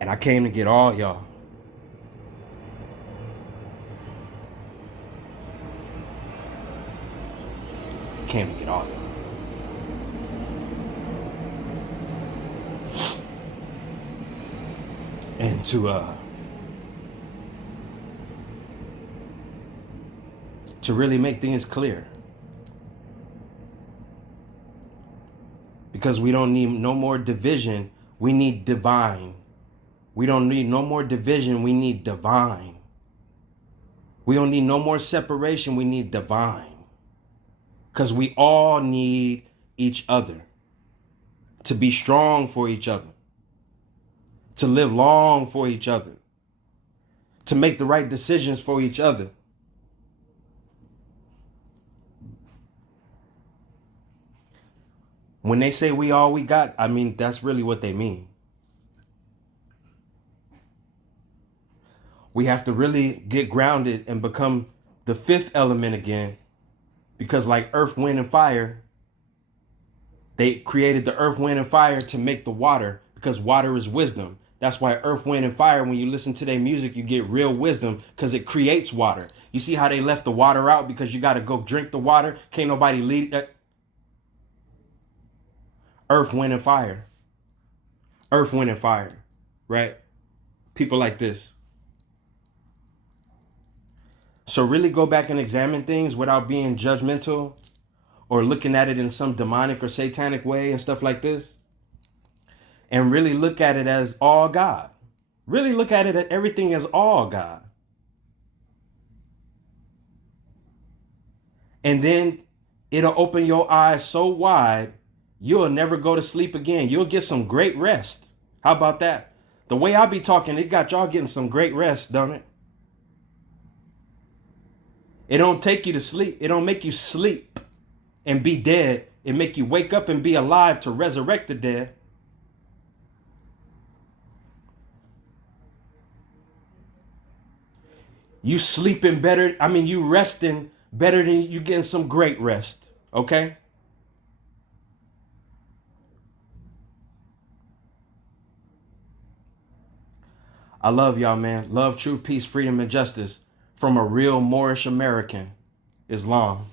And I came to get all y'all. Came to get all y'all. And to really make things clear. Because we don't need no more division. We need divine. We don't need no more division. We need divine. We don't need no more separation. We need divine. Because we all need each other. To be strong for each other. To live long for each other. To make the right decisions for each other. When they say we all we got, I mean, that's really what they mean. We have to really get grounded and become the fifth element again. Because like earth, wind, and fire, they created the earth, wind, and fire to make the water. Because water is wisdom. That's why earth, wind, and fire, when you listen to their music, you get real wisdom because it creates water. You see how they left the water out because you got to go drink the water? Can't nobody lead that. Earth, wind, and fire. Earth, wind, and fire. Right? People like this. So really go back and examine things without being judgmental or looking at it in some demonic or satanic way and stuff like this. And really look at it as all God. Really look at it as everything as all God. And then it'll open your eyes so wide, you'll never go to sleep again. You'll get some great rest. How about that? The way I be talking, it got y'all getting some great rest, don't it? It don't take you to sleep. It don't make you sleep and be dead. It make you wake up and be alive to resurrect the dead. You sleeping better. I mean, you resting better than you getting some great rest. Okay? I love y'all, man. Love, truth, peace, freedom, and justice from a real Moorish American, Islam.